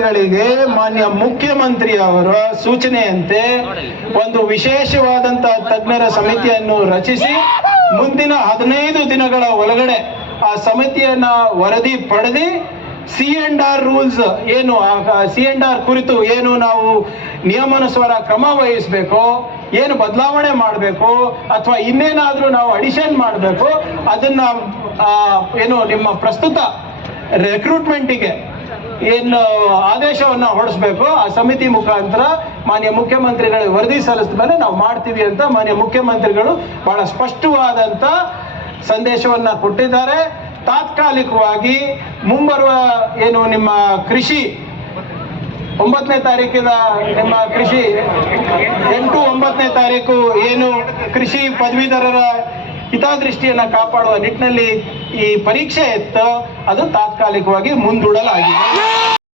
ಗಳಿಗೆ ಮಾನ್ಯ ಮುಖ್ಯಮಂತ್ರಿ ಅವರ ಸೂಚನೆಯಂತೆ ಒಂದು ವಿಶೇಷವಾದಂತಹ ತಜ್ಞರ ಸಮಿತಿಯನ್ನು ರಚಿಸಿ ಮುಂದಿನ 15 ದಿನಗಳ ಒಳಗಡೆ ಆ ಸಮಿತಿಯನ್ನ ವರದಿ ಪಡೆದಿ C&R ರೂಲ್ಸ್ ಏನು C&R ಕುರಿತು ಏನು ನಾವು ನಿಯಮಾನುಸಾರ ಕ್ರಮ ವಹಿಸಬೇಕು, ಏನು ಬದಲಾವಣೆ ಮಾಡಬೇಕು ಅಥವಾ ಇನ್ನೇನಾದ್ರೂ ನಾವು ಅಡಿಷನ್ ಮಾಡಬೇಕು, ಅದನ್ನ ಏನು ನಿಮ್ಮ ಪ್ರಸ್ತುತ ರಿಕ್ರೂಟ್ಮೆಂಟಿಗೆ ಏನು ಆದೇಶವನ್ನ ಹೊರಡಿಸಬೇಕು ಆ ಸಮಿತಿ ಮುಖಾಂತರ ಮಾನ್ಯ ಮುಖ್ಯಮಂತ್ರಿಗಳು ವರದಿ ಸಲ್ಲಿಸಿದ ಮೇಲೆ ನಾವು ಮಾಡ್ತೀವಿ ಅಂತ ಮಾನ್ಯ ಮುಖ್ಯಮಂತ್ರಿಗಳು ಬಹಳ ಸ್ಪಷ್ಟವಾದಂತ ಸಂದೇಶವನ್ನ ಕೊಟ್ಟಿದ್ದಾರೆ. ತಾತ್ಕಾಲಿಕವಾಗಿ ಮುಂಬರುವ ಏನು ನಿಮ್ಮ ಕೃಷಿ 9ನೇ ತಾರೀಕಿನ ನಿಮ್ಮ ಕೃಷಿ 8-9ನೇ ತಾರೀಕು ಏನು ಕೃಷಿ ಪದವೀಧರರ ಹಿತದೃಷ್ಟಿಯನ್ನ ಕಾಪಾಡುವ ನಿಟ್ಟಿನಲ್ಲಿ ಈ ಪರೀಕ್ಷೆ ಇತ್ತು, ಅದು ತಾತ್ಕಾಲಿಕವಾಗಿ ಮುಂದೂಡಲಾಗಿದೆ.